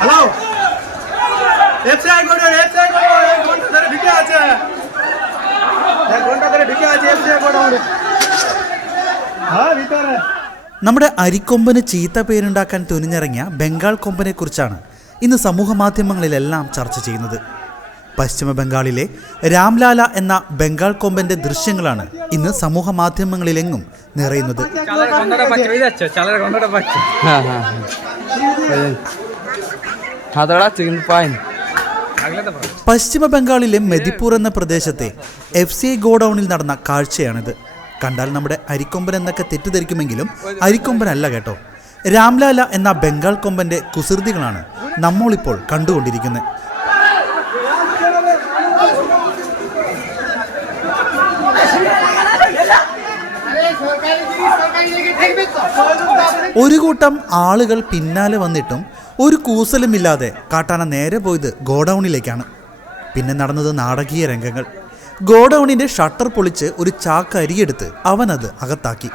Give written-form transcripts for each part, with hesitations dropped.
Hello FCI কোডে এক ঘন্টা ধরে ঢুকে আছে এফসিআই কোডে হ্যাঁ ভিতরে. നമ്മുടെ അരിക്കൊമ്പന് ചീത്ത പേരുണ്ടാക്കാൻ തുനിഞ്ഞിറങ്ങിയ ബംഗാൾ കൊമ്പനെ കുറിച്ചാണ് ഇന്ന് സമൂഹ മാധ്യമങ്ങളിലെല്ലാം ചർച്ച ചെയ്യുന്നത്. പശ്ചിമ ബംഗാളിലെ രാംലാല എന്ന ബംഗാൾ കൊമ്പന്റെ ദൃശ്യങ്ങളാണ് ഇന്ന് സമൂഹ മാധ്യമങ്ങളിലെങ്ങും നിറയുന്നത്. പശ്ചിമ ബംഗാളിലെ മെദിപ്പൂർ എന്ന പ്രദേശത്തെ FCI ഗോഡൌണിൽ നടന്ന കാഴ്ചയാണിത്. കണ്ടാൽ നമ്മുടെ അരിക്കൊമ്പൻ എന്നൊക്കെ തെറ്റിദ്ധരിക്കുമെങ്കിലും അരിക്കൊമ്പനല്ല കേട്ടോ. രാംലാല എന്ന ബംഗാൾ കൊമ്പന്റെ കുസൃതികളാണ് നമ്മളിപ്പോൾ കണ്ടുകൊണ്ടിരിക്കുന്നത്. ഒരു കൂട്ടം ആളുകൾ പിന്നാലെ വന്നിട്ടും ഒരു കൂസലുമില്ലാതെ കാട്ടാന നേരെ പോയത് ഗോഡൌണിലേക്കാണ്. പിന്നെ നടന്നത് നാടകീയ രംഗങ്ങൾ. ഗോഡൌണിന്റെ ഷട്ടർ പൊളിച്ച് ഒരു ചാക്ക് അരിയെടുത്ത് അവനത് അകത്താക്കി.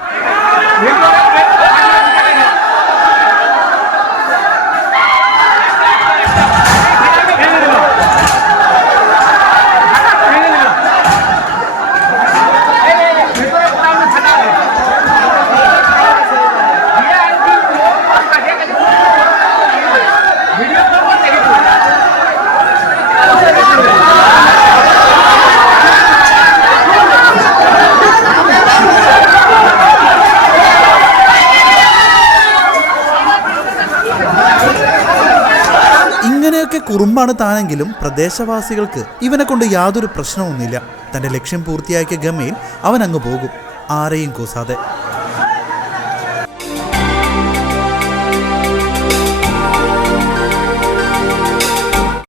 ഇങ്ങനെയൊക്കെ കുറുമ്പാണ് താനെങ്കിലും പ്രദേശവാസികൾക്ക് ഇവനെ കൊണ്ട് യാതൊരു പ്രശ്നമൊന്നുമില്ല. തൻ്റെ ലക്ഷ്യം പൂർത്തിയാക്കിയ ഗമയിൽ അവൻ അങ്ങ് പോകും, ആരെയും കൂസാതെ.